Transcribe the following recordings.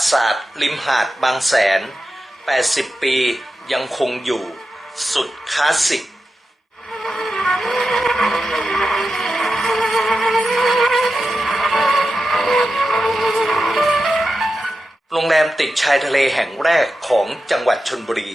ติศาสตร์ริมหาดบางแสน80 ปียังคงอยู่สุดคลาสสิกโรงแรมติดชายทะเลแห่งแรกของจังหวัดชลบุรี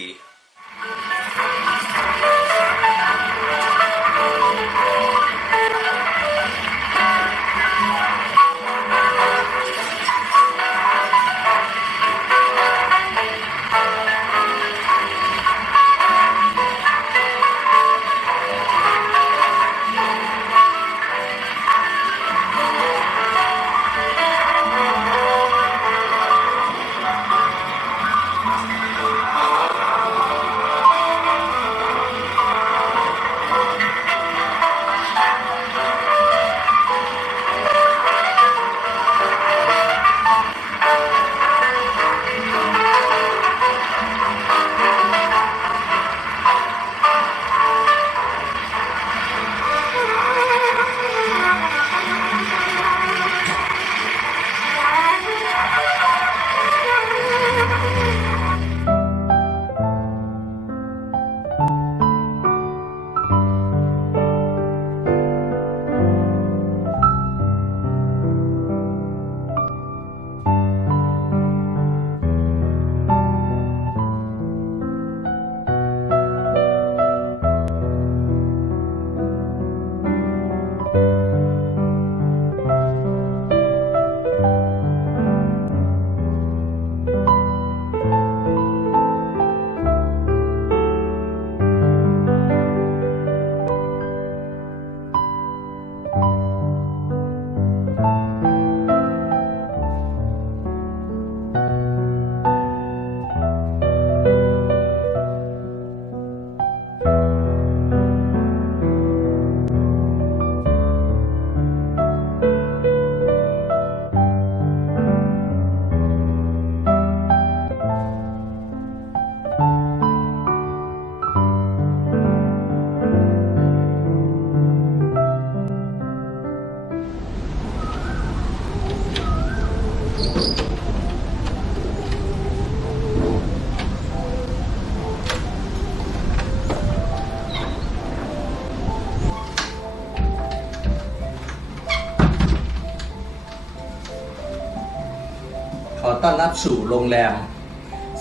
ขอต้อนรับสู่โรงแรม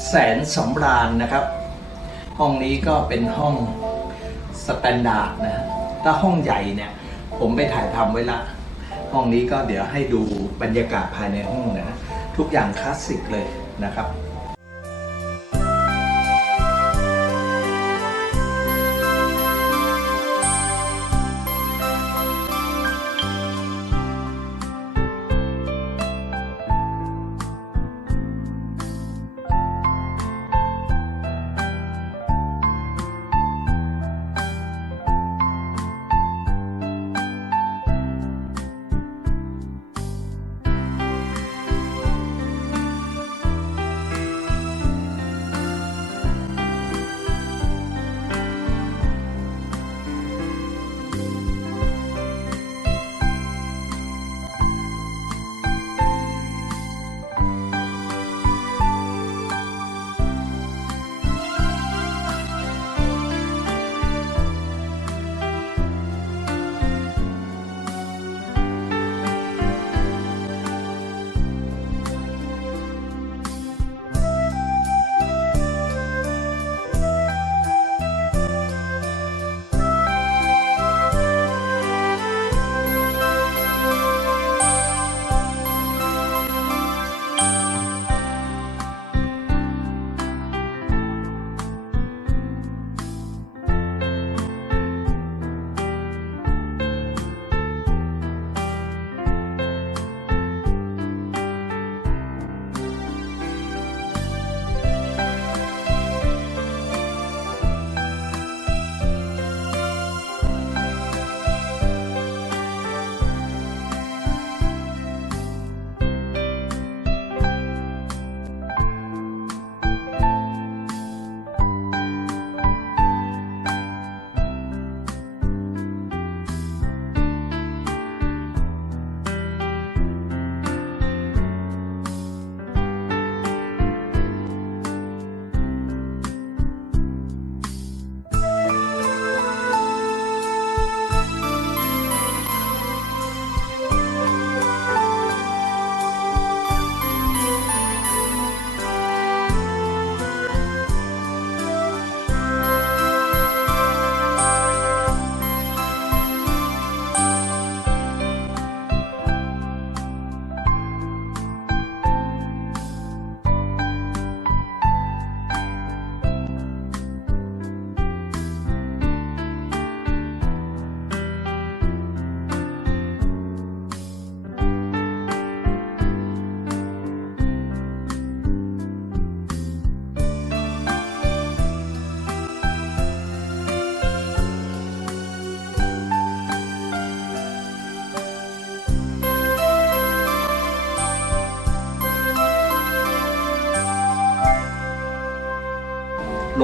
แสนสำราญนะครับ ห้องนี้ก็เป็นห้องสแตนดาร์ดนะถ้าห้องใหญ่เนี่ยผมไปถ่ายทำไว้ละห้องนี้ก็เดี๋ยวให้ดูบรรยากาศภายในห้องนะทุกอย่างคลาสสิกเลยนะครับ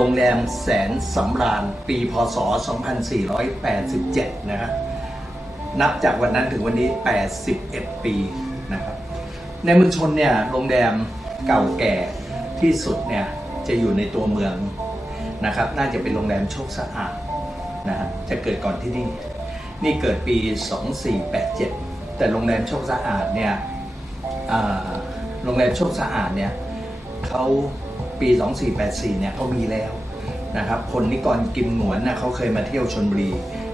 รงแรมแสนสำราญปีพศ 2487 นะครับนับจากวันนั้นถึงวันนี้ 81 ปีนะครับในเมืองชนเนี่ยโรงแรมเก่าแก่ที่สุดเนี่ยจะอยู่ในตัวเมืองนะครับน่าจะเป็นโรงแรมโชคสะอาดนะฮะจะเกิดก่อนที่นี่เกิดปี 2487 แต่โรงแรมโชคสะอาดเนี่ยโรงแรมโชคสะอาดเนี่ยเขาปี 2484 เนี่ยเขามีแล้วนะครับพลนิกรกิมหนวนนะเขาเคยมาเที่ยวชลบุรี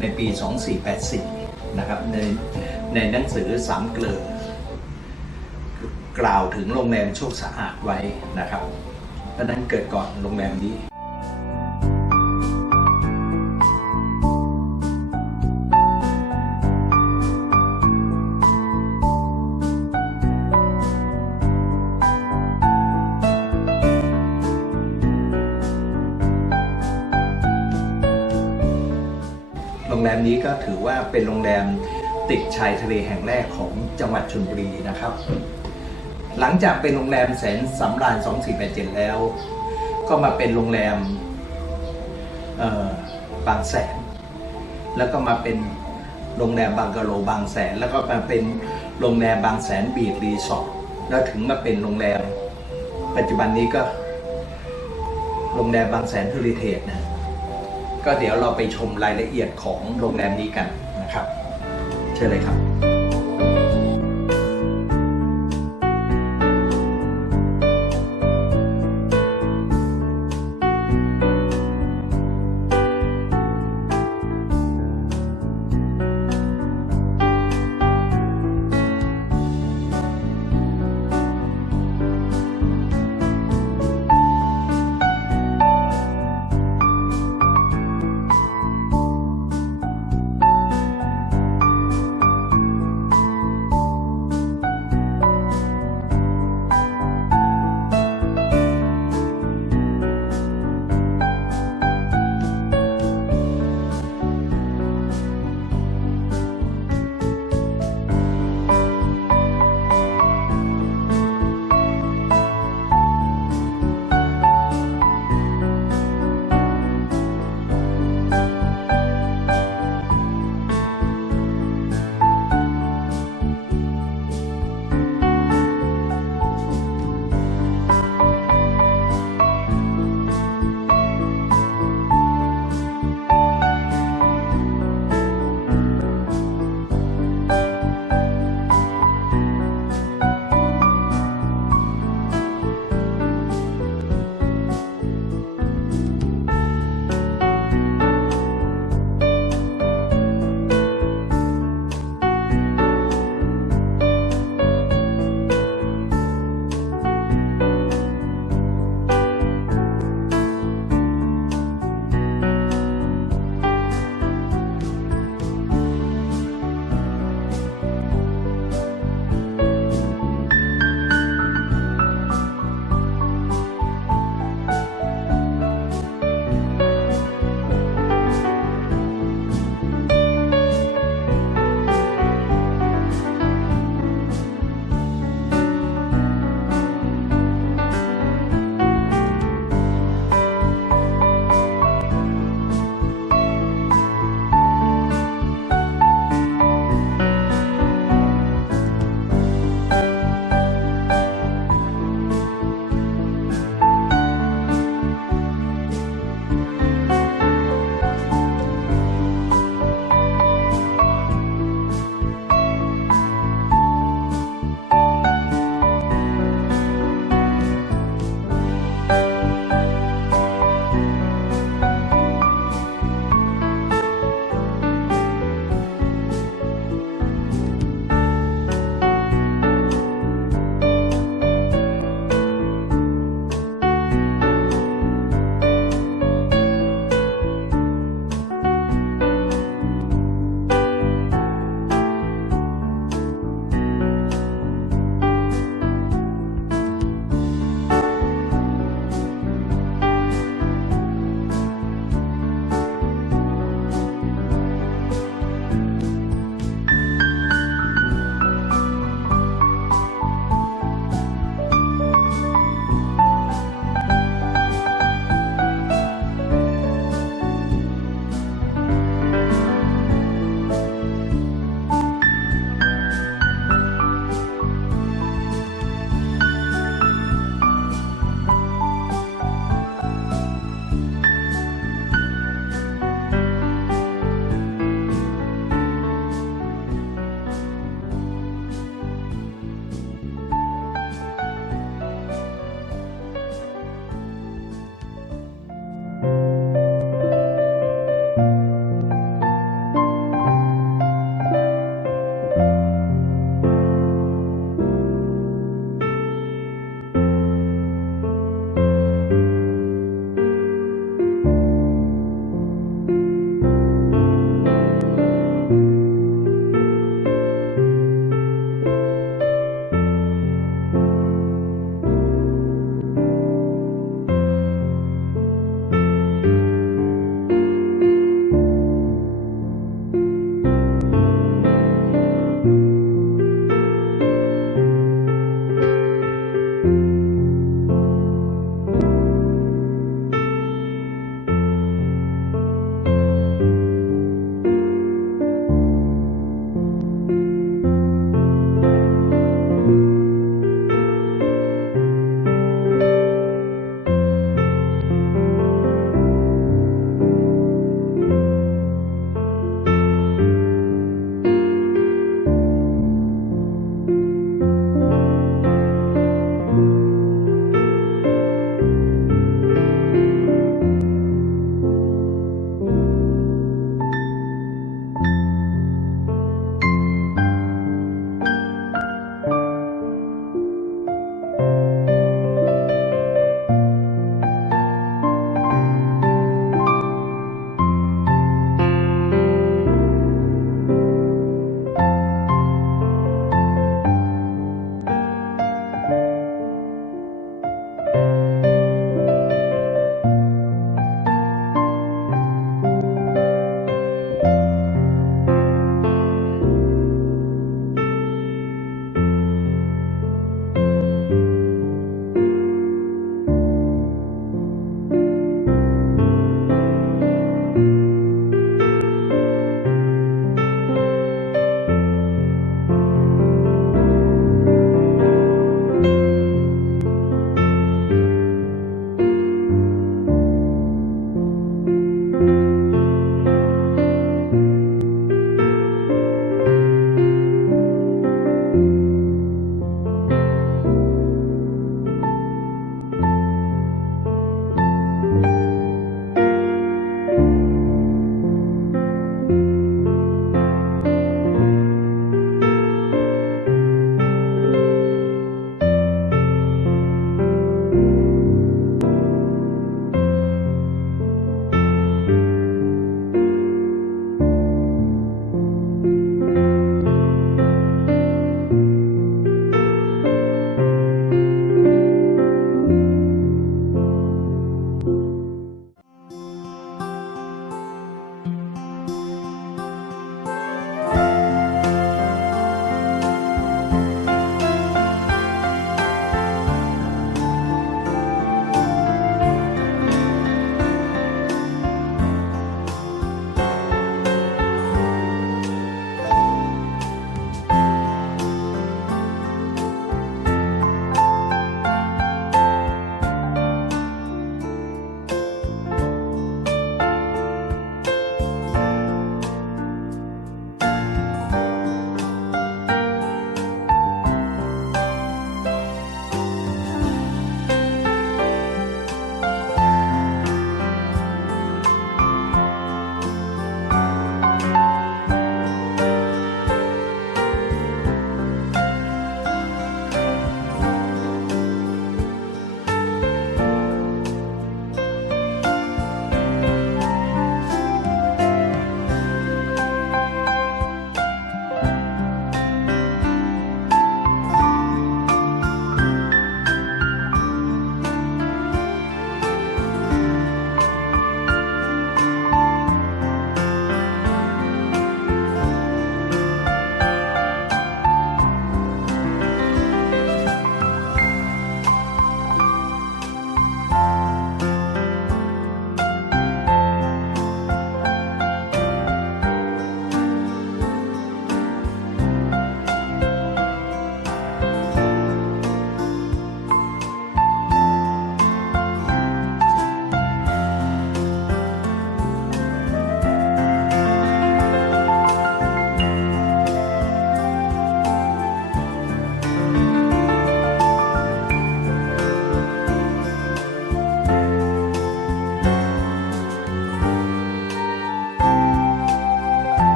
ในปี 2484 นะครับในหนังสือสามเกลอกล่าวถึงโรงแรมโชคสะอาดไว้นะครับเพราะนั้นเกิดก่อนโรงแรมนี้โรงแรมนี้ก็ถือว่าเป็นโรงแรมติดชายทะเลแห่งแรกของจังหวัดชลบุรีนะครับหลังจากเป็นโรงแรมแสนสำราญ 2487 แล้วก็มาเป็นโรงแรมบางแสนแล้วก็มาเป็นโรงแรมบังกะโลบางแสนแล้วก็มาเป็นโรงแรมบางแสนบีชรีสอร์ทแล้วถึงมาเป็นโรงแรมปัจจุบันนี้ก็โรงแรมบางแสนเฮอริเทจนะก็เดี๋ยวเราไปชมรายละเอียดของโรงแรมนี้กันนะครับเชิญเลยครับ